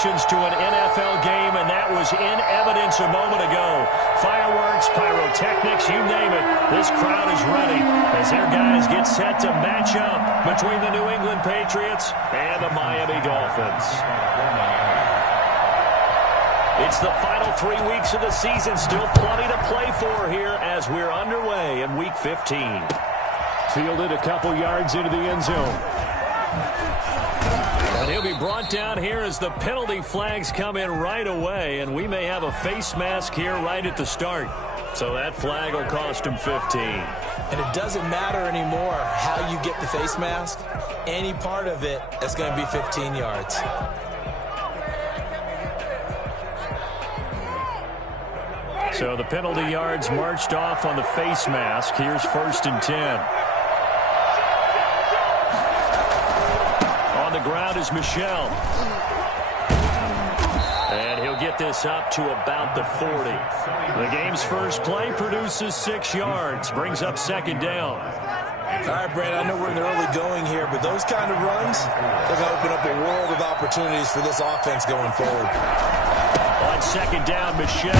reactions to an NFL game, and that was in evidence a moment ago. Fireworks, pyrotechnics, you name it. This crowd is ready as their guys get set to match up between the New England Patriots and the Miami Dolphins. It's the final 3 weeks of the season. Still plenty to play for here as we're underway in Week 15. Fielded a couple yards into the end zone. And he'll be brought down here as the penalty flags come in right away. And we may have a face mask here right at the start. So that flag will cost him 15. And it doesn't matter anymore how you get the face mask. Any part of it is going to be 15 yards. So the penalty yards marched off on the face mask. Here's 1st and 10. On the ground is Michel. And he'll get this up to about the 40. The game's first play produces 6 yards. Brings up 2nd down. All right, Brad, I know we're in the early going here, but those kind of runs, they're going to open up a world of opportunities for this offense going forward. On 2nd down, Michel.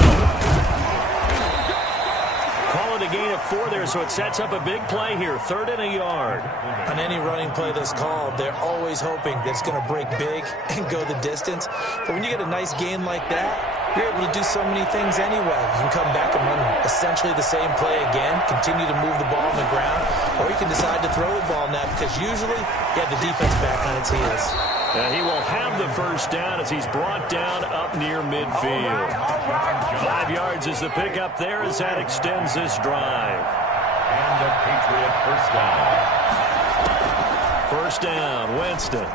Call it a gain of 4 there, so it sets up a big play here. 3rd and a yard. On any running play that's called, they're always hoping that it's going to break big and go the distance. But when you get a nice gain like that, you're able to do so many things anyway. You can come back and run essentially the same play again, continue to move the ball on the ground, or you can decide to throw the ball now because usually you have the defense back on its heels. And he will have the 1st down as he's brought down up near midfield. 5 yards is the pickup there as that extends this drive. And the Patriot 1st down. 1st down, Winston.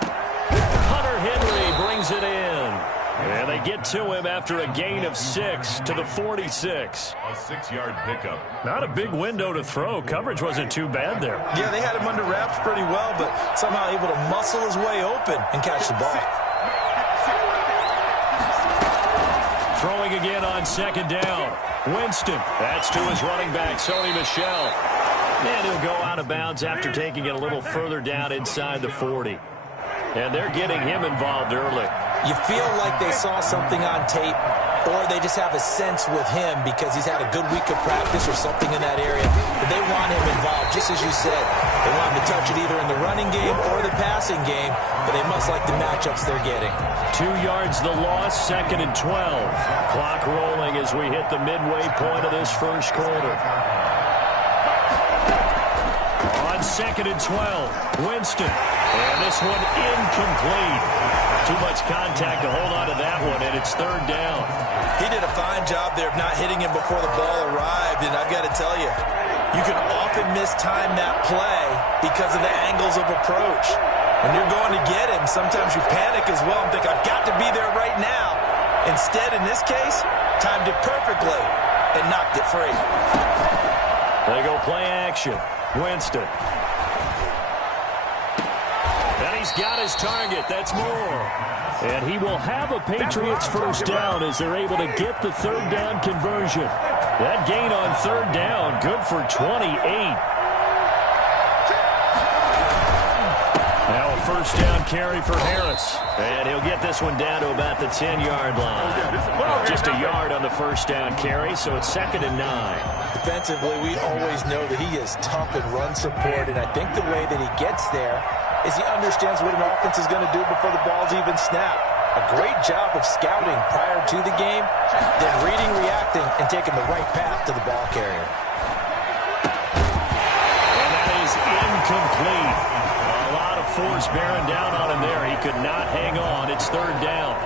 Hunter Henry brings it in. And they get to him after a gain of 6 to the 46. A 6-yard pickup. Not a big window to throw. Coverage wasn't too bad there. Yeah, they had him under wraps pretty well, but somehow able to muscle his way open and catch the ball. Throwing again on 2nd down. Winston. That's to his running back, Sony Michel. And he'll go out of bounds after taking it a little further down inside the 40. And they're getting him involved early. You feel like they saw something on tape, or they just have a sense with him because he's had a good week of practice or something in that area. But they want him involved, just as you said. They want him to touch it either in the running game or the passing game, but they must like the matchups they're getting. 2 yards the loss, 2nd and 12. Clock rolling as we hit the midway point of this first quarter. On 2nd and 12, Winston. And this one incomplete. Too much contact to hold on to that one, and it's 3rd down. He did a fine job there of not hitting him before the ball arrived, and I've got to tell you, you can often mistime that play because of the angles of approach. When you're going to get him, sometimes you panic as well and think, I've got to be there right now. Instead, in this case, timed it perfectly and knocked it free. They go play action. Winston. And he's got his target. That's more. And he will have a Patriots 1st down as they're able to get the 3rd down conversion. That gain on 3rd down, good for 28. Now a 1st down carry for Harris. And he'll get this one down to about the 10-yard line. Just a yard on the 1st down carry, so it's 2nd and 9. Defensively, we always know that he is tough in run support, and I think the way that he gets there is he understands what an offense is going to do before the ball's even snapped. A great job of scouting prior to the game, then reading, reacting, and taking the right path to the ball carrier. And that is incomplete. A lot of force bearing down on him there. He could not hang on. It's 3rd down.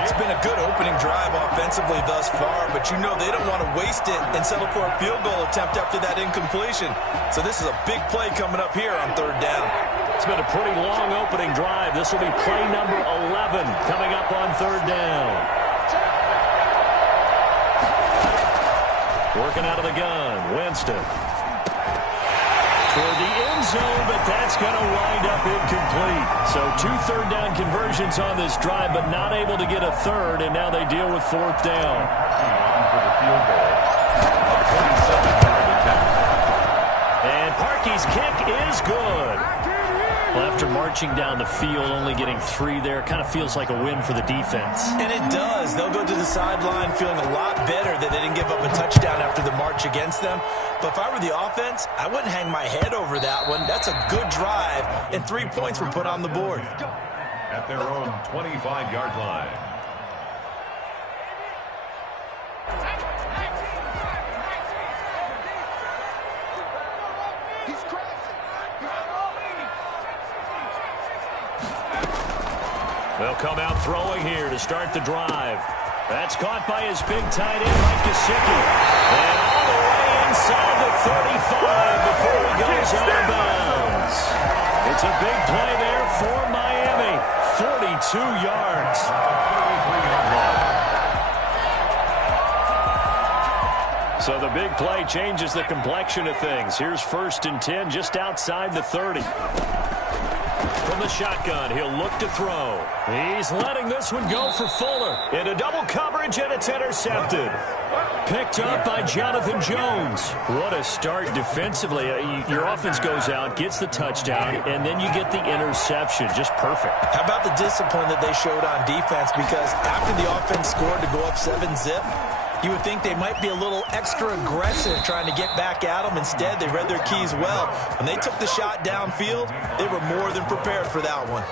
It's been a good opening drive offensively thus far, but you know they don't want to waste it and settle for a field goal attempt after that incompletion. So this is a big play coming up here on 3rd down. It's been a pretty long opening drive. This will be play number 11 coming up on 3rd down. Working out of the gun, Winston. Toward the end zone, but that's going to wind up incomplete. So 2 3rd down conversions on this drive, but not able to get a 3rd, and now they deal with 4th down. And Parkey's kick is good. Well, after marching down the field, only getting 3 there, kind of feels like a win for the defense. And it does. They'll go to the sideline feeling a lot better that they didn't give up a touchdown after the march against them. But if I were the offense, I wouldn't hang my head over that one. That's a good drive, and 3 points were put on the board. At their own 25-yard line. They'll come out throwing here to start the drive. That's caught by his big tight end, Mike Gesicki. And all the way inside the 35 before he goes out of bounds. It's a big play there for Miami. 42 yards. So the big play changes the complexion of things. Here's 1st and 10 just outside the 30. From the shotgun, he'll look to throw. He's letting this one go for Fuller. Into double coverage, and it's intercepted. Picked up by Jonathan Jones. What a start defensively. Your offense goes out, gets the touchdown, and then you get the interception. Just perfect. How about the discipline that they showed on defense? Because after the offense scored to go up 7-zip, you would think they might be a little extra aggressive trying to get back at them. Instead, they read their keys well. When they took the shot downfield, they were more than prepared for that one.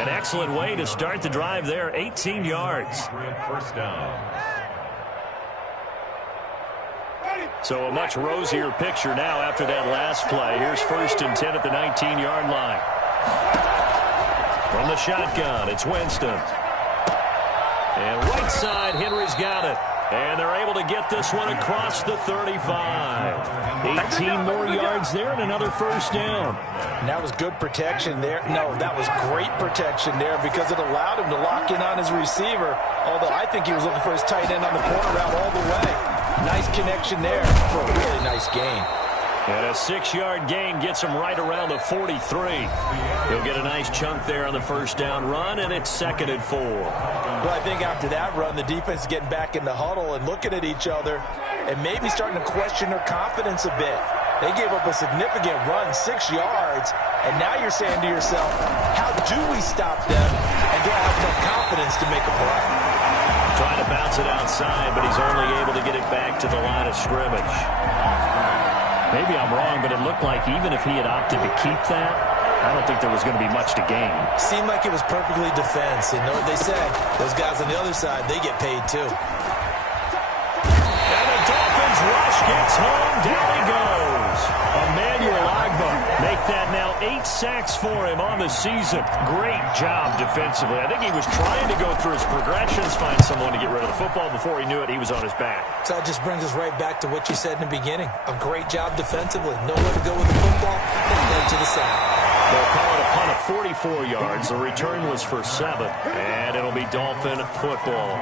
An excellent way to start the drive there, 18 yards. First down. So a much rosier picture now after that last play. Here's 1st and 10 at the 19-yard line. From the shotgun, it's Winston. And right side, Henry's got it. And they're able to get this one across the 35. 18 more yards there and another 1st down. And that was good protection there. No, that was great protection there because it allowed him to lock in on his receiver. Although I think he was looking for his tight end on the corner route all the way. Nice connection there for a really nice gain. And a 6-yard gain gets him right around the 43. He'll get a nice chunk there on the 1st down run, and it's 2nd and 4. Well, I think after that run, the defense is getting back in the huddle and looking at each other and maybe starting to question their confidence a bit. They gave up a significant run, 6 yards, and now you're saying to yourself, how do we stop them, and do I have enough confidence to make a play? Trying to bounce it outside, but he's only able to get it back to the line of scrimmage. Maybe I'm wrong, but it looked like even if he had opted to keep that, I don't think there was going to be much to gain. Seemed like it was perfectly defense. And know what they said? Those guys on the other side, they get paid too. And the Dolphins rush gets home. Down he goes. Emmanuel Agba make that now 8 sacks for him on the season. Great job defensively. I think he was trying to go through his progressions, find someone to get rid of the football. Before he knew it, he was on his back. So that just brings us right back to what you said in the beginning. A great job defensively. Nowhere to go with the football. Right to the sack. They'll call it a punt of 44 yards. The return was for 7, and it'll be Dolphin football.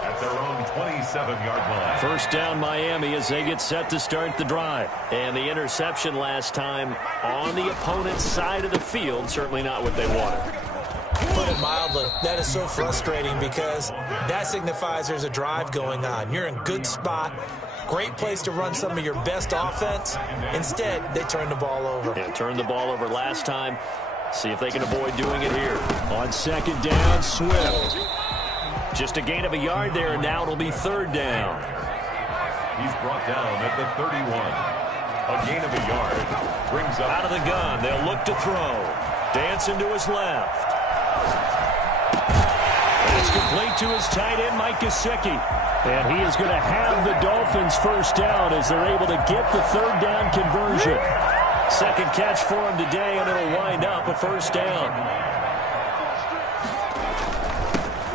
At their own 27-yard line. 1st down Miami as they get set to start the drive. And the interception last time on the opponent's side of the field, certainly not what they wanted. Put it mildly, that is so frustrating because that signifies there's a drive going on. You're in good spot. Great place to run some of your best offense. Instead, they turn the ball over. Yeah, turned the ball over last time. See if they can avoid doing it here. On 2nd down, Swift. Just a gain of a yard there, and now it'll be 3rd down. He's brought down at the 31. A gain of a yard. Brings up. Out of the gun, they'll look to throw. Dancing to his left. And it's complete to his tight end, Mike Gesicki. And he is going to have the Dolphins 1st down as they're able to get the 3rd down conversion. 2nd catch for him today, and it'll wind up a 1st down.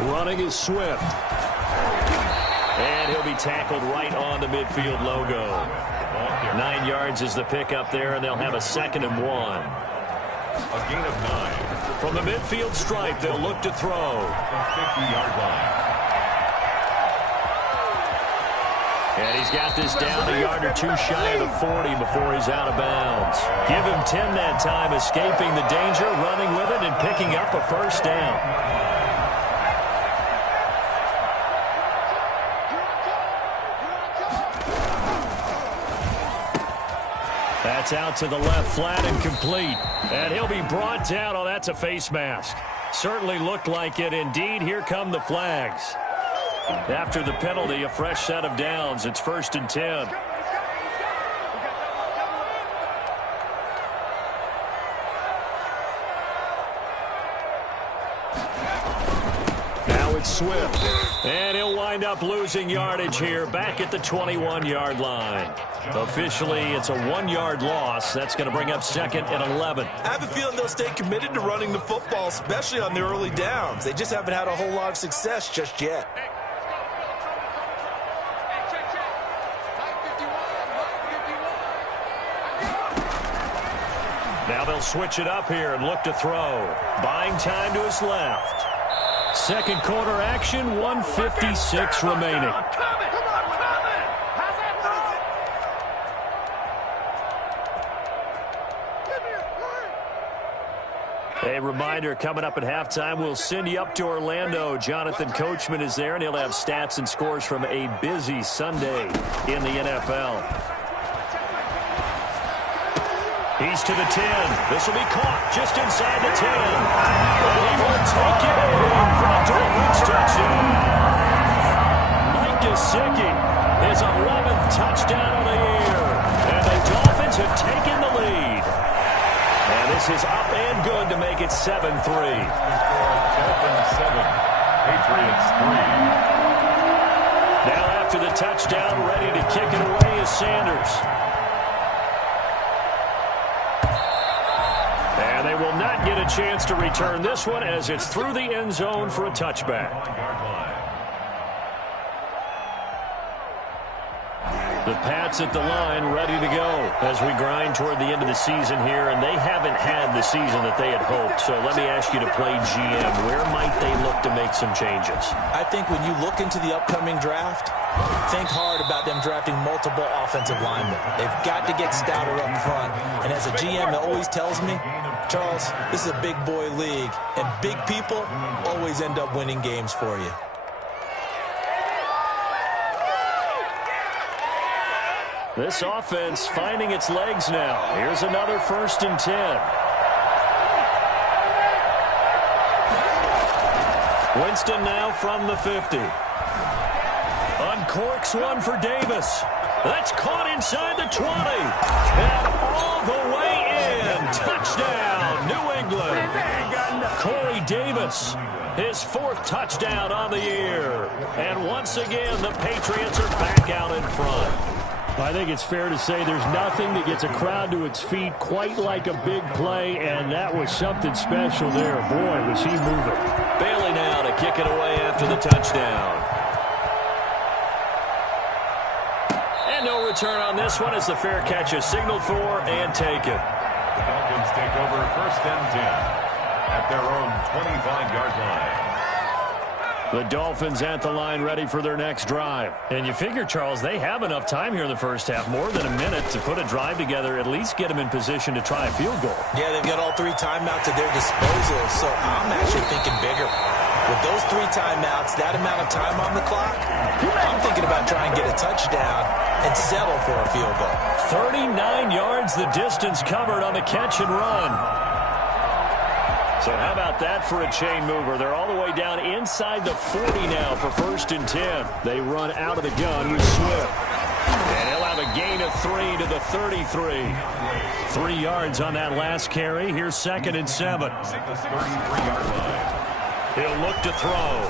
Running is Swift. And he'll be tackled right on the midfield logo. 9 yards is the pickup there, and they'll have a 2nd and 1. A gain of 9. From the midfield stripe, they'll look to throw. 50-yard line. And he's got this down a yard or two shy of the 40 before he's out of bounds. Give him 10 that time, escaping the danger, running with it, and picking up a 1st down. That's It's out to the left, flat and complete. And he'll be brought down. Oh, that's a face mask. Certainly looked like it. Indeed, here come the flags. After the penalty, a fresh set of downs. It's 1st and 10. Now it's Swift. And he'll wind up losing yardage here back at the 21-yard line. Officially, it's a 1-yard loss. That's going to bring up 2nd and 11. I have a feeling they'll stay committed to running the football, especially on the early downs. They just haven't had a whole lot of success just yet. Now they'll switch it up here and look to throw. Buying time to his left. Second quarter action, 1:56 remaining. A reminder, coming up at halftime, we'll send you up to Orlando. Jonathan Coachman is there, and he'll have stats and scores from a busy Sunday in the NFL. He's to the 10. This will be caught just inside the 10. And he will take it in for a Dolphins touchdown. Mike Gesicki, his 11th touchdown of the year. And the Dolphins have taken the lead. And this is up and good to make it 7-3. Dolphins 7, Patriots 3. Now after the touchdown, ready to kick it away is Sanders. And they will not get a chance to return this one as it's through the end zone for a touchback. The Pats at the line ready to go as we grind toward the end of the season here, and they haven't had the season that they had hoped. So let me ask you to play GM. Where might they look to make some changes? I think when you look into the upcoming draft, think hard about them drafting multiple offensive linemen. They've got to get stouter up front. And as a GM that always tells me, Charles, this is a big boy league, and big people always end up winning games for you. This offense finding its legs now. Here's another 1st and 10. Winston now from the 50. Uncorks one for Davis. That's caught inside the 20. And all the way in. Touchdown, New England. Corey Davis, his 4th touchdown on the year. And once again, the Patriots are back out in front. I think it's fair to say there's nothing that gets a crowd to its feet quite like a big play, and that was something special there. Boy, was he moving. Bailey now to kick it away after the touchdown. And no return on this one as the fair catch is signaled for and taken. The Falcons take over 1st and 10 at their own 25-yard line. The Dolphins at the line ready for their next drive. And you figure, Charles, they have enough time here in the first half, more than a minute, to put a drive together, at least get them in position to try a field goal. Yeah, they've got all 3 timeouts at their disposal, so I'm actually thinking bigger. With those 3 timeouts, that amount of time on the clock, I'm thinking about trying to get a touchdown and settle for a field goal. 39 yards the distance covered on the catch and run. So how about that for a chain mover? They're all the way down inside the 40 now for 1st and 10. They run out of the gun with Swift. And he'll have a gain of 3 to the 33. 3 yards on that last carry. Here's 2nd and 7. He'll look to throw.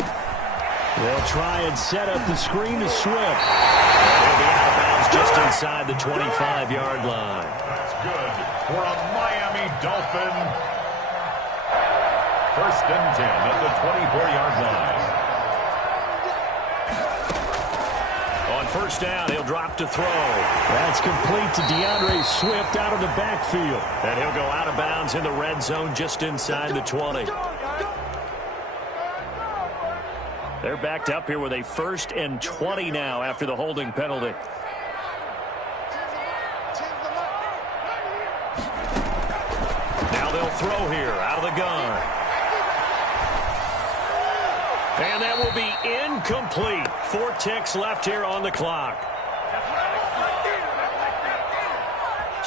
They'll try and set up the screen to Swift. And he'll be out of bounds just inside the 25-yard line. That's good for a Miami Dolphin. 1st and 10 at the 24-yard line. On 1st down, he'll drop to throw. That's complete to DeAndre Swift out of the backfield. And he'll go out of bounds in the red zone just inside the 20. They're backed up here with a 1st and 20 now after the holding penalty. Now they'll throw here out of the gun. And that will be incomplete. 4 ticks left here on the clock.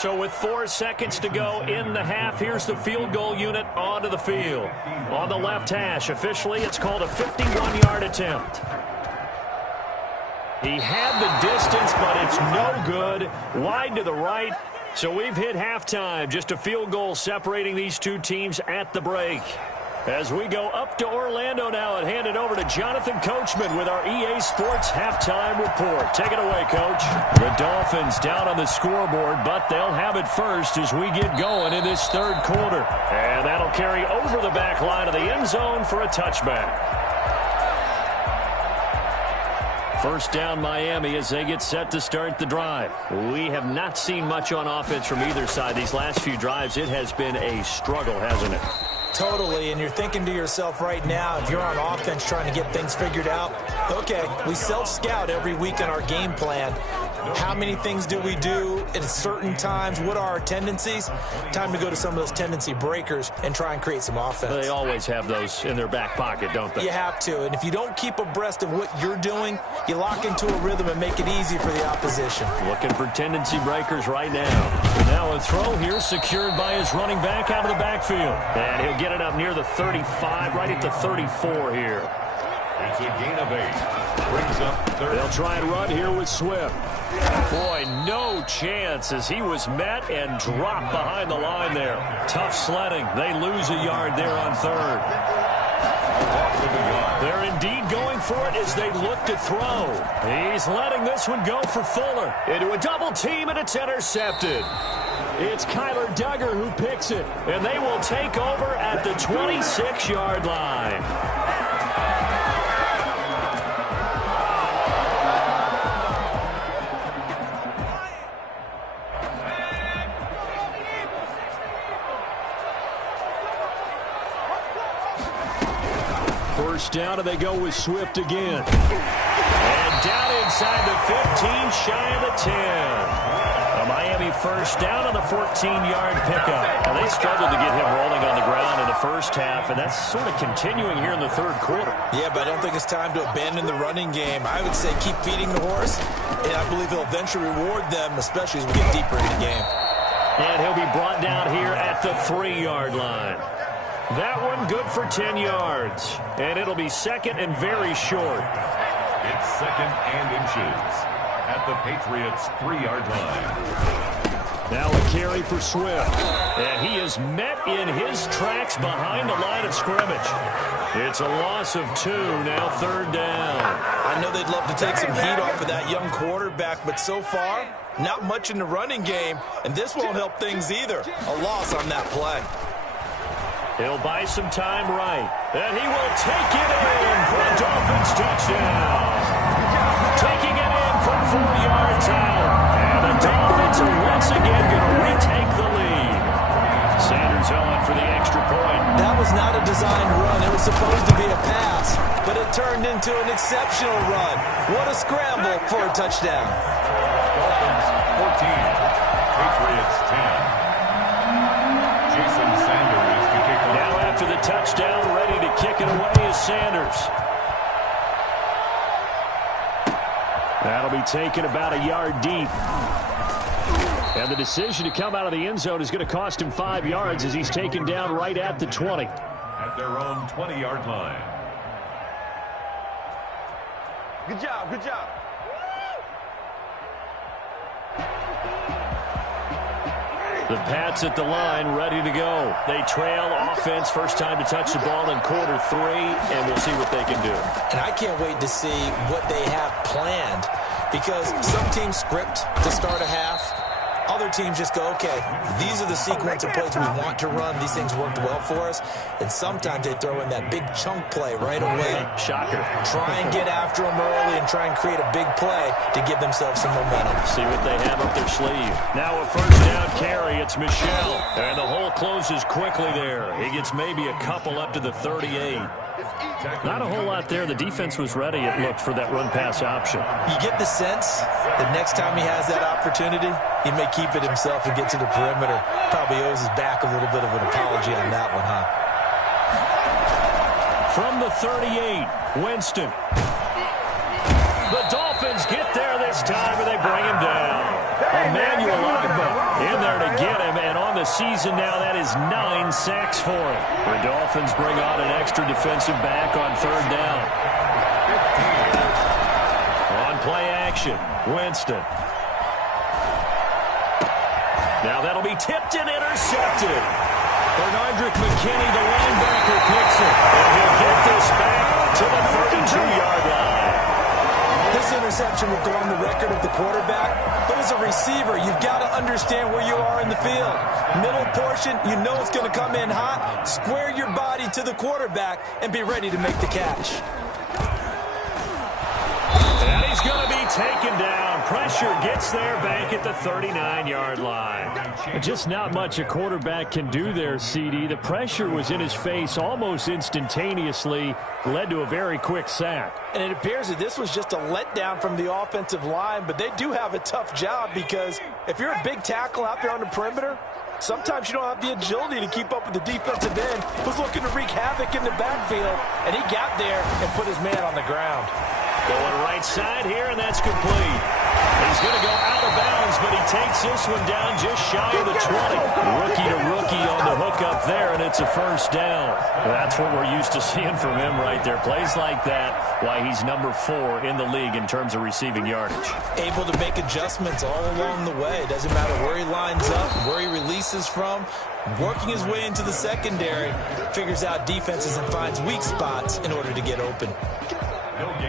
So with 4 seconds to go in the half, here's the field goal unit onto the field. On the left hash, officially, it's called a 51-yard attempt. He had the distance, but it's no good. Wide to the right. So we've hit halftime. Just a field goal separating these two teams at the break. As we go up to Orlando now and hand it over to Jonathan Coachman with our EA Sports Halftime Report. Take it away, Coach. The Dolphins down on the scoreboard, but they'll have it first as we get going in this third quarter. And that'll carry over the back line of the end zone for a touchback. First down Miami as they get set to start the drive. We have not seen much on offense from either side. These last few drives, it has been a struggle, hasn't it? Totally, and you're thinking to yourself right now, if you're on offense trying to get things figured out, okay, we self-scout every week in our game plan. How many things do we do at certain times? What are our tendencies? Time to go to some of those tendency breakers and try and create some offense. They always have those in their back pocket, don't they? You have to, and if you don't keep abreast of what you're doing, you lock into a rhythm and make it easy for the opposition. Looking for tendency breakers right now. Now a throw here secured by his running back out of the backfield. And he'll get it up near the 35, right at the 34 here. It's a gain of 8. Brings up third. They'll try and run here with Swift. Boy, no chance as he was met and dropped behind the line there. Tough sledding. They lose a yard there on third. They're indeed going for it as they look to throw. He's letting this one go for Fuller. Into a double team, and it's intercepted. It's Kyler Duggar who picks it, and they will take over at the 26-yard line. First down, and they go with Swift again. And down inside the 15, shy of the 10. A Miami first down on the 14-yard pickup. And they struggled to get him rolling on the ground in the first half, and that's sort of continuing here in the third quarter. Yeah, but I don't think it's time to abandon the running game. I would say keep feeding the horse, and I believe he'll eventually reward them, especially as we get deeper in the game. And he'll be brought down here at the 3-yard line. That one good for 10 yards. And it'll be second and very short. It's second and inches at the Patriots' 3-yard line. Now a carry for Swift. And he is met in his tracks behind the line of scrimmage. It's a loss of 2, now third down. I know they'd love to take some heat off of that young quarterback, but so far, not much in the running game, and this won't help things either. A loss on that play. He'll buy some time right. And he will take it in for a Dolphins touchdown. Taking it in from 4 yards out. And the Dolphins are once again going to retake the lead. Sanders on for the extra point. That was not a designed run. It was supposed to be a pass, but it turned into an exceptional run. What a scramble for a touchdown. Dolphins 14, Patriots 10. Jason Sanders to kick off. Now after the touchdown, ready to kick it away is Sanders. That'll be taken about a yard deep. And the decision to come out of the end zone is going to cost him 5 yards as he's taken down right at the 20. At their own 20-yard line. Good job, good job. The Pats at the line, ready to go. They trail offense, first time to touch the ball in quarter 3, and we'll see what they can do. And I can't wait to see what they have planned, because some teams script to start a half. Other teams just go, okay, these are the sequence of plays we want to run. These things worked well for us. And sometimes they throw in that big chunk play right away. Shocker. Try and get after them early and try and create a big play to give themselves some momentum. See what they have up their sleeve. Now a first down carry. It's Michel. And the hole closes quickly there. He gets maybe a couple up to the 38. Not a whole lot there. The defense was ready, it looked, for that run-pass option. You get the sense that next time he has that opportunity, he may keep it himself and get to the perimeter. Probably owes his back a little bit of an apology on that one, huh? From the 38, Winston. The Dolphins get there this time, and they bring him down. Emmanuel Ogbah in there to get him, and on the season now, that is 9 sacks for him. The Dolphins bring on an extra defensive back on third down. On play action, Winston. Now that'll be tipped and intercepted. Bernardrick McKinney, the linebacker, picks it. And he'll get this back to the 32-yard line. This interception will go on the record of the quarterback, but as a receiver, you've got to understand where you are in the field. Middle portion, you know it's going to come in hot. Square your body to the quarterback and be ready to make the catch. And he's going to be taken down. Pressure gets there back at the 39-yard line. Just not much a quarterback can do there, CD. The pressure was in his face almost instantaneously, led to a very quick sack. And it appears that this was just a letdown from the offensive line, but they do have a tough job because if you're a big tackle out there on the perimeter, sometimes you don't have the agility to keep up with the defensive end who's looking to wreak havoc in the backfield, and he got there and put his man on the ground. Going right side here, and that's complete. He's going to go out of bounds, but he takes this one down just shy of the 20. Rookie to rookie on the hook up there, and it's a first down. That's what we're used to seeing from him right there. Plays like that, why he's number 4 in the league in terms of receiving yardage. Able to make adjustments all along the way. Doesn't matter where he lines up, where he releases from. Working his way into the secondary, figures out defenses and finds weak spots in order to get open.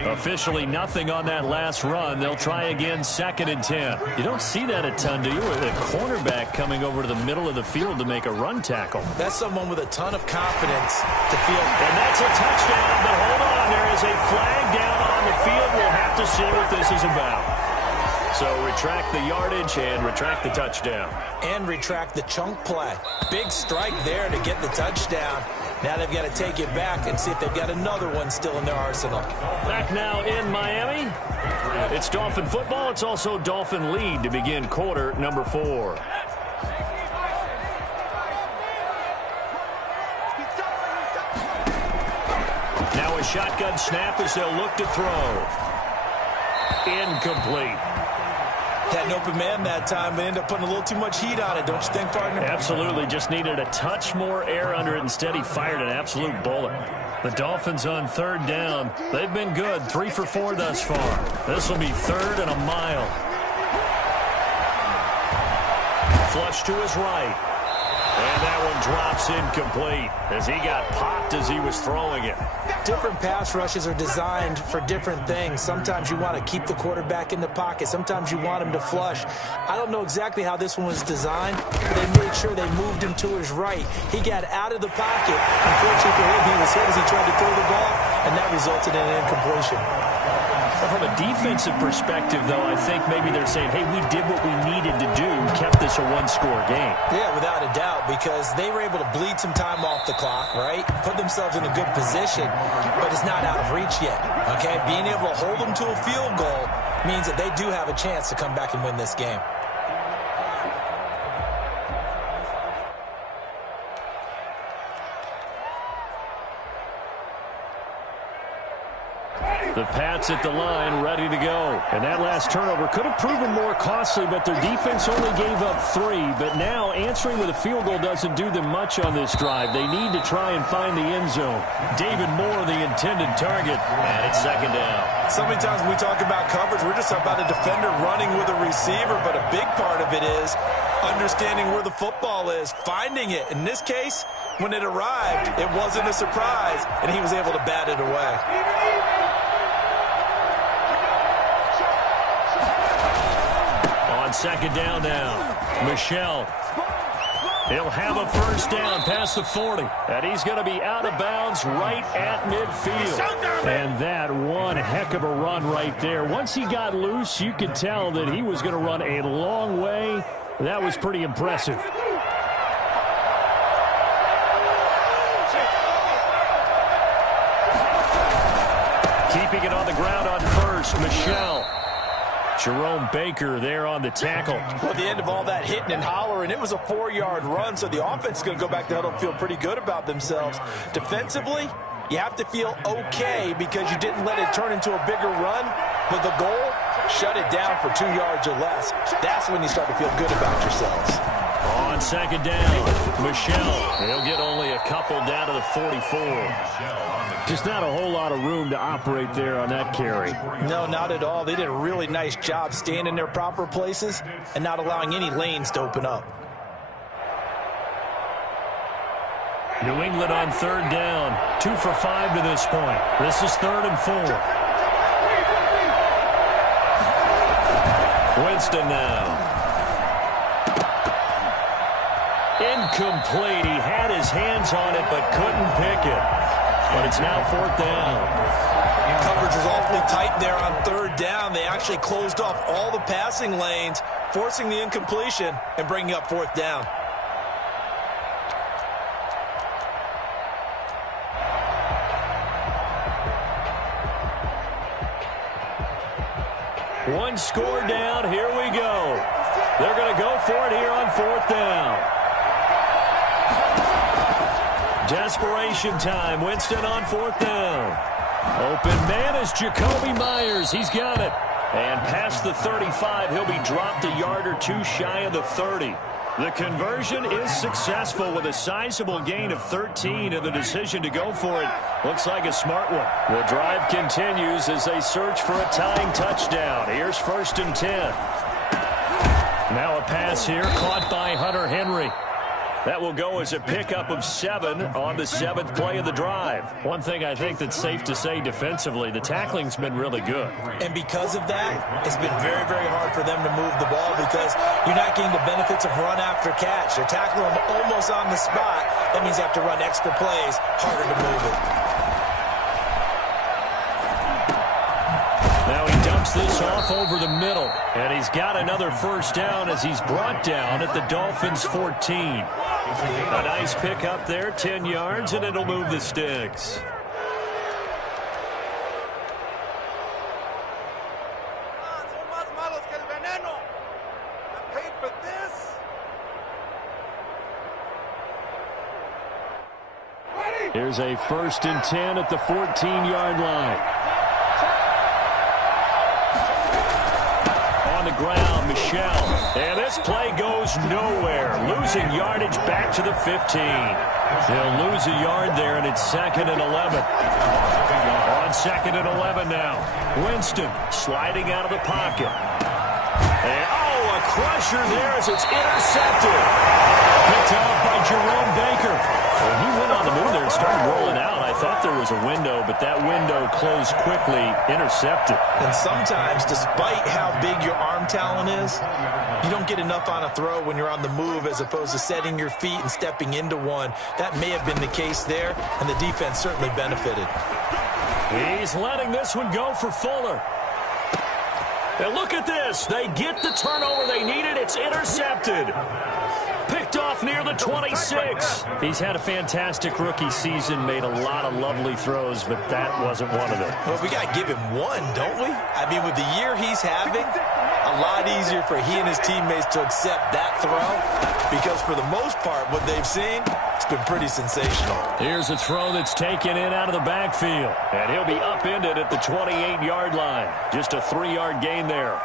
Officially nothing on that last run. They'll try again, 2nd and 10. You don't see that a ton, do you? With a cornerback coming over to the middle of the field to make a run tackle. That's someone with a ton of confidence to feel. And that's a touchdown, but hold on. There is a flag down on the field. We'll have to see what this is about. So retract the yardage and retract the touchdown. And retract the chunk play. Big strike there to get the touchdown. Now they've got to take it back and see if they've got another one still in their arsenal. Back now in Miami. It's Dolphin football. It's also Dolphin lead to begin quarter number 4. Now a shotgun snap as they'll look to throw. Incomplete. Had an open man that time, but ended up putting a little too much heat on it, don't you think, partner? Absolutely. Just needed a touch more air under it. Instead, he fired an absolute bullet. The Dolphins on third down. They've been good. 3 for 4 thus far. This will be 3rd and a mile. Flush to his right. And that one drops incomplete as he got popped as he was throwing it. Different pass rushes are designed for different things. Sometimes you want to keep the quarterback in the pocket. Sometimes you want him to flush. I don't know exactly how this one was designed, but they made sure they moved him to his right. He got out of the pocket. Unfortunately for him, he was hit as he tried to throw the ball, and that resulted in an incompletion. From a defensive perspective, though, I think maybe they're saying, hey, we did what we needed to do, kept this a one-score game. Yeah, without a doubt, because they were able to bleed some time off the clock, right? Put themselves in a good position, but it's not out of reach yet, okay? Being able to hold them to a field goal means that they do have a chance to come back and win this game. The Pats at the line, ready to go. And that last turnover could have proven more costly, but their defense only gave up 3. But now answering with a field goal doesn't do them much on this drive. They need to try and find the end zone. David Moore, the intended target, and it's 2nd down. So many times when we talk about coverage, we're just about a defender running with a receiver, but a big part of it is understanding where the football is, finding it. In this case, when it arrived, it wasn't a surprise, and he was able to bat it away. On 2nd down now, Michel. He'll have a first down past the 40. And he's going to be out of bounds right at midfield. And that one heck of a run right there. Once he got loose, you could tell that he was going to run a long way. That was pretty impressive. Keeping it on the ground on first, Michel. Jerome Baker there on the tackle. Well, at the end of all that hitting and hollering, it was a 4-yard run, so the offense is going to go back to huddle and feel pretty good about themselves. Defensively, you have to feel okay because you didn't let it turn into a bigger run. But the goal, shut it down for 2 yards or less. That's when you start to feel good about yourselves. On second down, Michelle. He'll get only a couple down to the 44. Just not a whole lot of room to operate there on that carry. No, not at all. They did a really nice job staying in their proper places and not allowing any lanes to open up. New England on third down. 2 for 5 to this point. This is 3rd and 4. Winston now. Incomplete. He had his hands on it but couldn't pick it. But it's now 4th down. Coverage was awfully tight there on 3rd down. They actually closed off all the passing lanes, forcing the incompletion and bringing up 4th down. One score down. Here we go. They're going to go for it here on 4th down. Desperation time. Winston on 4th down. Open man is Jacoby Myers. He's got it. And past the 35, he'll be dropped a yard or 2 shy of the 30. The conversion is successful with a sizable gain of 13, and the decision to go for it looks like a smart one. The drive continues as they search for a tying touchdown. Here's 1st and 10. Now a pass here caught by Hunter Henry. That will go as a pickup of 7 on the 7th play of the drive. One thing I think that's safe to say defensively, the tackling's been really good. And because of that, it's been very, very hard for them to move the ball because you're not getting the benefits of run after catch. They're tackling them almost on the spot. That means you have to run extra plays, harder to move it. Now he dumps this off over the middle, and he's got another 1st down as he's brought down at the Dolphins' 14. A nice pick up there, 10 yards, and it'll move the sticks. Here's a 1st and 10 at the 14-yard line. On the ground, Michelle. And this play goes nowhere. Losing yardage back to the 15. They'll lose a yard there, and it's 2nd and 11. On 2nd and 11 now. Winston sliding out of the pocket. And, a crusher there as it's intercepted. Picked off by Jerome Baker. Well, he went on the move there and started rolling out. I thought there was a window, but that window closed quickly, intercepted. And sometimes, despite how big your arm talent is, you don't get enough on a throw when you're on the move as opposed to setting your feet and stepping into one. That may have been the case there, and the defense certainly benefited. He's letting this one go for Fuller. And look at this. They get the turnover they needed. It's intercepted. Picked off near the 26. He's had a fantastic rookie season, made a lot of lovely throws, but that wasn't one of them. Well, we got to give him one, don't we? I mean, with the year he's having, a lot easier for he and his teammates to accept that throw because for the most part, what they've seen, it's been pretty sensational. Here's a throw that's taken in out of the backfield, and he'll be upended at the 28-yard line. Just a 3-yard gain there.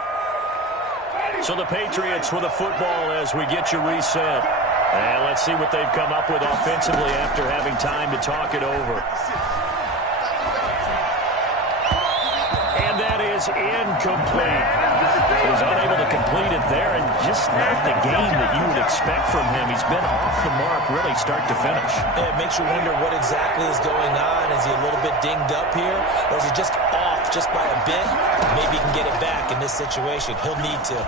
So the Patriots with a football as we get you reset. And let's see what they've come up with offensively after having time to talk it over. And that is incomplete. He was unable to complete it there, and just not the game that you would expect from him. He's been off the mark really start to finish. Yeah, it makes you wonder what exactly is going on. Is he a little bit dinged up here, or is he just off just by a bit? Maybe he can get it back in this situation. He'll need to.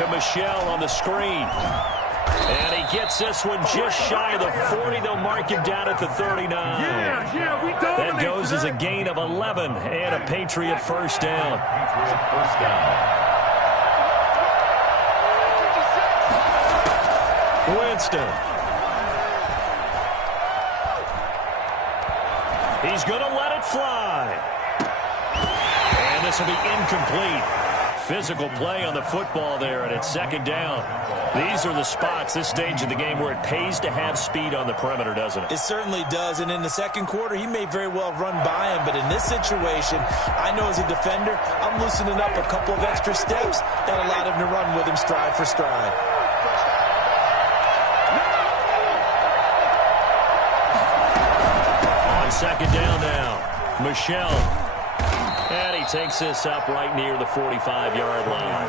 To Michelle on the screen. And he gets this one just shy of the 40. They'll mark him down at the 39. That goes as a gain of 11 and a Patriot 1st down. Winston. He's going to let it fly. And this will be incomplete. physical play on the football there, and it's second down. These are the spots, this stage of the game, where it pays to have speed on the perimeter, doesn't it? It certainly does, and in the second quarter, he may very well run by him, but in this situation, I know as a defender, I'm loosening up a couple of extra steps that allowed him to run with him stride for stride. On second down now, Michelle. And he takes this up right near the 45-yard line.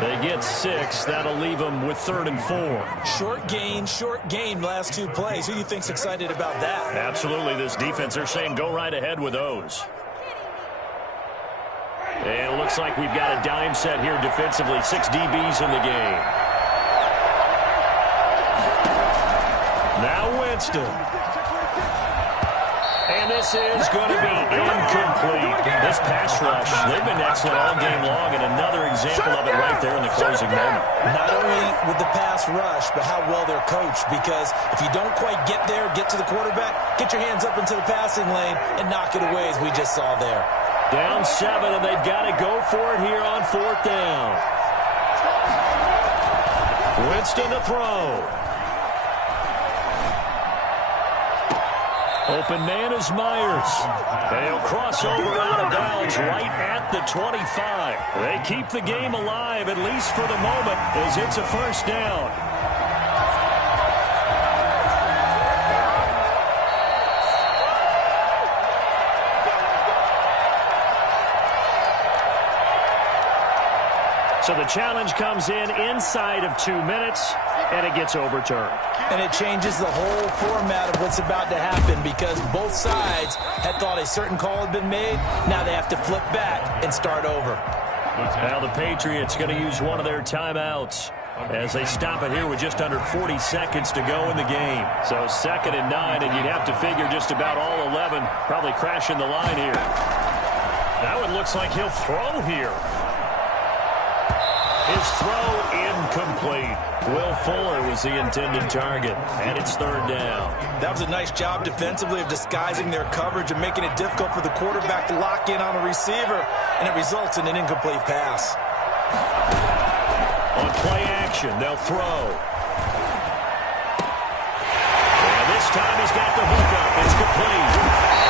They get 6. That'll leave them with 3rd and 4. Short gain last 2 plays. Who do you think's excited about that? Absolutely. This defense, they're saying go right ahead with those. And it looks like we've got a dime set here defensively. 6 DBs in the game. Now Winston. And this is going to be incomplete. This pass rush, they've been excellent all game long, and another example of it right there in the closing moment. Not only with the pass rush, but how well they're coached, because if you don't quite get there, get to the quarterback, get your hands up into the passing lane and knock it away, as we just saw there. Down 7, and they've got to go for it here on 4th down. Winston to throw. Open man is Myers. They'll cross over out of bounds right at the 25. They keep the game alive, at least for the moment, as it's a first down. So the challenge comes in inside of 2 minutes, and it gets overturned. And it changes the whole format of what's about to happen, because both sides had thought a certain call had been made. Now they have to flip back and start over. Now the Patriots going to use one of their timeouts as they stop it here with just under 40 seconds to go in the game. So 2nd and 9, and you'd have to figure just about all 11 probably crashing the line here. Now it looks like he'll throw here. His throw incomplete. Will Fuller was the intended target, and it's 3rd down. That was a nice job defensively of disguising their coverage and making it difficult for the quarterback to lock in on a receiver, and it results in an incomplete pass. On play action, they'll throw. And this time he's got the hook up. It's complete.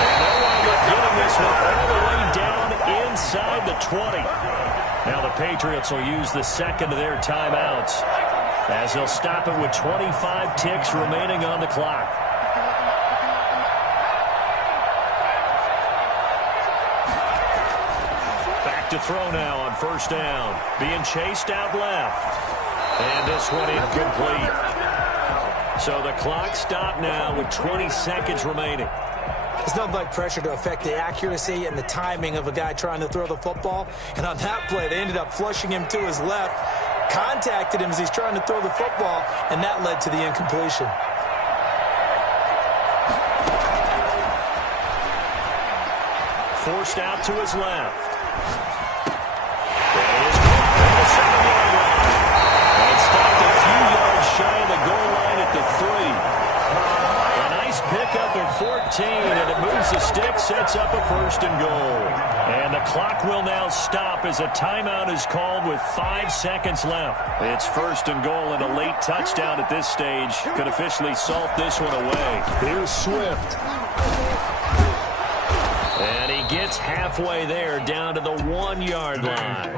And they'll wind up getting this one all the way down inside the 20. Now the Patriots will use the 2nd of their timeouts as they'll stop it with 25 ticks remaining on the clock. Back to throw now on 1st down. Being chased out left. And this one incomplete. So the clock stopped now with 20 seconds remaining. There's nothing like pressure to affect the accuracy and the timing of a guy trying to throw the football. And on that play, they ended up flushing him to his left, contacted him as he's trying to throw the football, and that led to the incompletion. Forced out to his left. That is at the 7-yard line. And stopped a few yards shy of the goal line at the 3. Pickup at 14, and it moves the stick, sets up a 1st and goal. And the clock will now stop as a timeout is called with 5 seconds left. It's 1st and goal, and a late touchdown at this stage could officially salt this one away. Here's Swift. And he gets halfway there, down to the 1-yard line.